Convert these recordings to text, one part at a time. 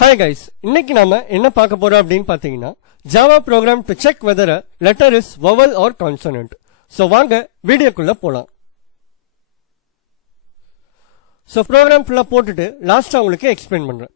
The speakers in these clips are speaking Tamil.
Hi guys, இன்னைக்கு நாம என்ன பார்க்க போறோம் அப்படின்னு பாத்தீங்கன்னா Java program to check whether a letter is vowel or consonant. So வாங்க வீடியோக்குள்ள போலாம். So program ஃபுல்லா போட்டுட்டு லாஸ்டா உங்களுக்கு எக்ஸ்பிளைன் பண்றேன்.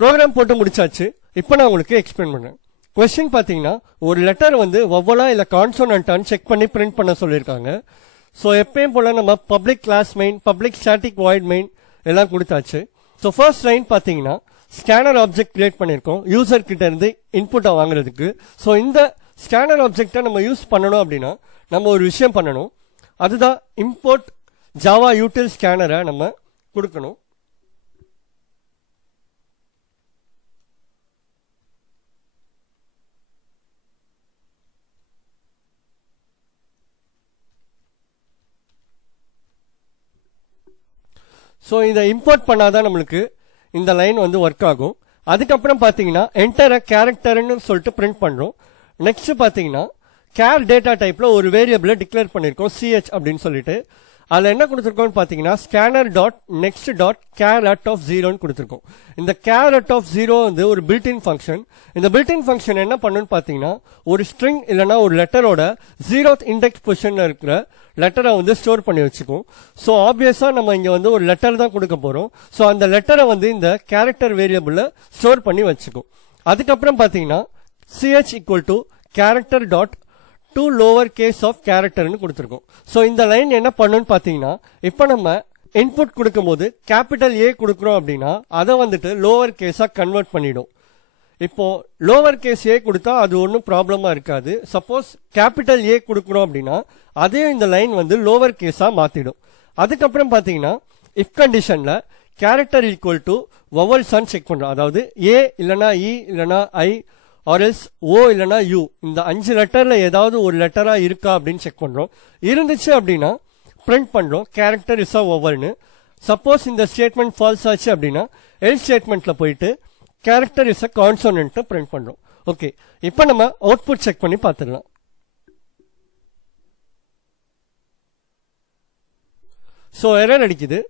ப்ரோக்ராம் போட்டு முடிச்சாச்சு. இப்போ நான் உங்களுக்கு எக்ஸ்பிளைன் பண்றேன். கொஸ்டின் பாத்தீங்கன்னா ஒரு லெட்டர் வந்து வவ்வலா இல்ல கான்சோனன்ட்டான்னு செக் பண்ணி பிரிண்ட் பண்ண சொல்லியிருக்காங்க. ஸோ எப்பயும் போல நம்ம public class main, public static void main எல்லாம் கொடுத்தாச்சு. ஸோ ஃபர்ஸ்ட் லைன் பாத்தீங்கன்னா ஸ்கேனர் ஆப்ஜெக்ட் கிரியேட் பண்ணியிருக்கோம் யூசர் கிட்ட இருந்து இன்புட்டை வாங்குறதுக்கு. ஸோ இந்த ஸ்கேனர் ஆப்ஜெக்டை நம்ம யூஸ் பண்ணணும் அப்படின்னா நம்ம ஒரு விஷயம் பண்ணணும். அதுதான் இம்போர்ட் ஜாவா யூட்டில் ஸ்கேனரை நம்ம கொடுக்கணும். ஸோ இதை இம்போர்ட் பண்ணாதான் நம்மளுக்கு இந்த லைன் வந்து ஒர்க் ஆகும். அதுக்கப்புறம் பார்த்தீங்கன்னா என்டர் அ கேரக்டர்னு சொல்லிட்டு பிரிண்ட் பண்ணுறோம். நெக்ஸ்ட் பார்த்தீங்கன்னா கேர் டேட்டா டைப்ல ஒரு வேரியபிளை டிக்ளேர் பண்ணியிருக்கோம் சிஹெச் அப்படின்னு சொல்லிட்டு. அதில் என்ன கொடுத்துருக்கோம்னு பார்த்தீங்கன்னா scanner dot next dot char at of ஜீரோன்னு கொடுத்துருக்கோம். இந்த கேர் அட் ஆஃப் ஜீரோ வந்து ஒரு பில்டின் ஃபங்க்ஷன். இந்த பில்டின் ஃபங்க்ஷன் என்ன பண்ணுன்னு பார்த்தீங்கன்னா ஒரு ஸ்ட்ரிங் இல்லைன்னா ஒரு லெட்டரோட 0th இண்டெக்ஸ் பொசிஷன்ல இருக்கிற லெட்டரை வந்து ஸ்டோர் பண்ணி வச்சுக்கும். ஸோ ஆப்வியஸா நம்ம இங்க வந்து ஒரு லெட்டர் தான் கொடுக்க போறோம். ஸோ அந்த லெட்டரை வந்து இந்த கேரக்டர் வேரியபிள்ல ஸ்டோர் பண்ணி வச்சுக்கும். அதுக்கப்புறம் பார்த்தீங்கன்னா CH equal to character dot to lower case of கேரக்டர்னு கொடுத்துருக்கோம். ஸோ இந்த லைன் என்ன பண்ணுன்னு பார்த்தீங்கன்னா இப்போ நம்ம இன்புட் கொடுக்கும் போது கேபிட்டல் ஏ கொடுக்குறோம் அப்படின்னா அதை வந்துட்டு லோவர் கேஸா கன்வெர்ட் பண்ணிடும். இப்போ லோவர் கேஸ் ஏ கொடுத்தா அது ஒன்றும் ப்ராப்ளமா இருக்காது. சப்போஸ் கேபிட்டல் ஏ கொடுக்குறோம் அப்படின்னா அதையும் இந்த லைன் வந்து லோவர் கேஸா மாத்திடும். அதுக்கப்புறம் பாத்தீங்கன்னா இஃப் கண்டிஷன்ல கேரக்டர் ஈக்குவல் டு வவல்ஸான்னு செக் பண்றோம். அதாவது ஏ இல்லனா இ இல்லனா ஐ ஆர்எஸ் ஓ இல்லனா யூ இந்த 5 லெட்டர்ல ஏதாவது ஒரு லெட்டரா இருக்கா அப்படின்னு செக் பண்றோம். இருந்துச்சு அப்படின்னா பிரிண்ட் பண்றோம் கேரக்டர் இஸ் அ வவல்னு. சப்போஸ் இந்த ஸ்டேட்மெண்ட் ஃபால்ஸ் ஆச்சு அப்படின்னா எல் ஸ்டேட்மெண்ட்ல போயிட்டு character is a consonant print பண்றோம். ஓகே, இப்போ நம்ம அவுட்புட் செக் பண்ணி பார்த்துடலாம். ஸோ எரர் அடிக்குது.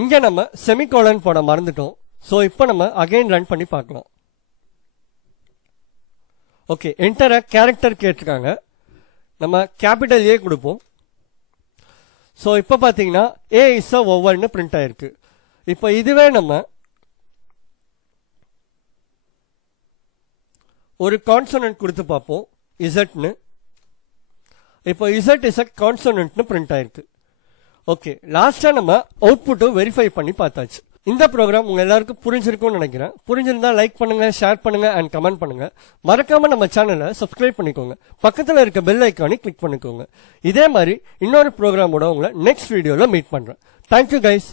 இங்க நம்ம செமிகோலன் போட மறந்துட்டோம். ஸோ இப்போ நம்ம அகைன் ரன் பண்ணி பார்க்கலாம். ஓகே, என்டர் அ கேரக்டர் கேட்டிருக்காங்க. நம்ம கேபிட்டல் ஏ கொடுப்போம். ஸோ இப்போ பார்த்தீங்கன்னா ஏ இஸ் அ ஒவ்வொன்னு பிரிண்ட் ஆயிருக்கு. இப்போ இதுவே நம்ம ஒரு கான்சோனன்ட் கொடுத்து பார்ப்போம், இசட்னு. இப்போ இசட் இஸ் அ கான்சோனன்ட்னு பிரிண்ட் ஆயிருக்கு. ஓகே, லாஸ்டா நம்ம அவுட்புட்டும் வெரிஃபை பண்ணி பார்த்தாச்சு. இந்த ப்ரோக்ராம் உங்க எல்லாருக்கும் புரிஞ்சிருக்கும்னு நினைக்கிறேன். புரிஞ்சிருந்தா லைக் பண்ணுங்க, ஷேர் பண்ணுங்க அண்ட் கமெண்ட் பண்ணுங்க. மறக்காம நம்ம சேனலை சப்ஸ்கிரைப் பண்ணிக்கோங்க. பக்கத்துல இருக்க பெல் ஐக்கானை கிளிக் பண்ணிக்கோங்க. இதே மாதிரி இன்னொரு ப்ரோக்ராமோட உங்களை நெக்ஸ்ட் வீடியோல மீட் பண்றேன். Thank you guys.